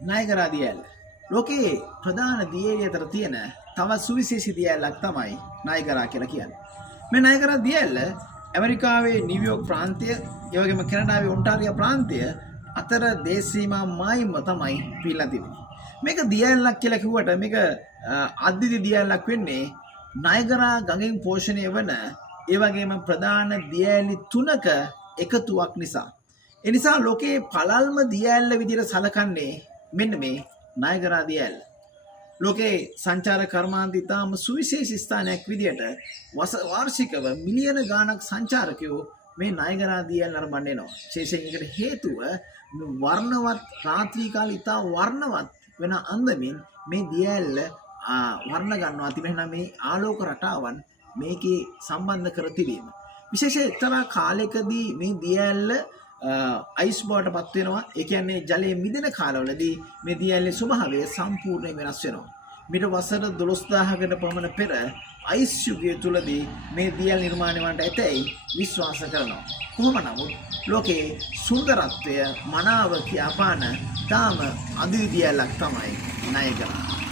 නායගරා දියඇල්ල. ලෝකයේ ප්‍රධාන දියඇලි අතර තියෙන තවත් සුවිශේෂී දියඇල්ලක් තමයි නායගරා කියලා කියන්නේ. මේ නායගරා දියඇල්ල ඇමරිකාවේ නිව්යෝක් ප්‍රාන්තය, ඒ වගේම කැනඩාවේ ඔන්ටාරියෝ ප්‍රාන්තය අතර දේශ සීමා මායිම තමයි පිහිලා තිබෙන්නේ. මේක දියඇල්ලක් කියලා කිව්වට මේක අද්විති දියඇල්ලක් වෙන්නේ නායගරා ගඟෙන් පෝෂණය වන ඒ වගේම ප්‍රධාන දියඇලි තුනක එකතුවක් නිසා. ඒ නිසා ලෝකයේ පළල්ම දියඇල්ල විදිහට සැලකන්නේ මෙන්න මේ නායගරා දියඇල්ල. ලෝකයේ සංචාර කර්මාන්ත ඉතාම සුවිශේෂී ස්ථානයක් විදිහට වාර්ෂිකව මිලියන ගාණක් සංචාරකයෝ මේ නායගරා දියඇල්ල නරඹන්න එනවා. විශේෂයෙන් ඒකට හේතුව වර්ණවත් රාත්‍රී කාලේ ඉතා වර්ණවත් වෙන අන්දමින් මේ දියඇල්ල වර්ණ ගන්නවා. තිබෙනා මේ ආලෝක රටාවන් මේකේ සම්බන්ධ කර තිබීම. විශේෂයෙන් එක්තරා කාලයකදී මේ දියඇල්ල අයිස් බවට පත් වෙනවා. ඒ කියන්නේ ජලයේ මිදෙන කාලවලදී මේ දියඇල්ලේ ස්වභාවය සම්පූර්ණයෙන් වෙනස් වෙනවා. මිට වසර 12000කට පමණ පෙර අයිස් යුගය තුලදී මේ දියඇල් නිර්මාණය වන්නට ඇතැයි විශ්වාස කරනවා. කොහොම නමුත් ලෝකයේ සුන්දරත්වය මනාව කියාපාන තාම අඳුරු දියඇල්ලක් තමයි නායගරා.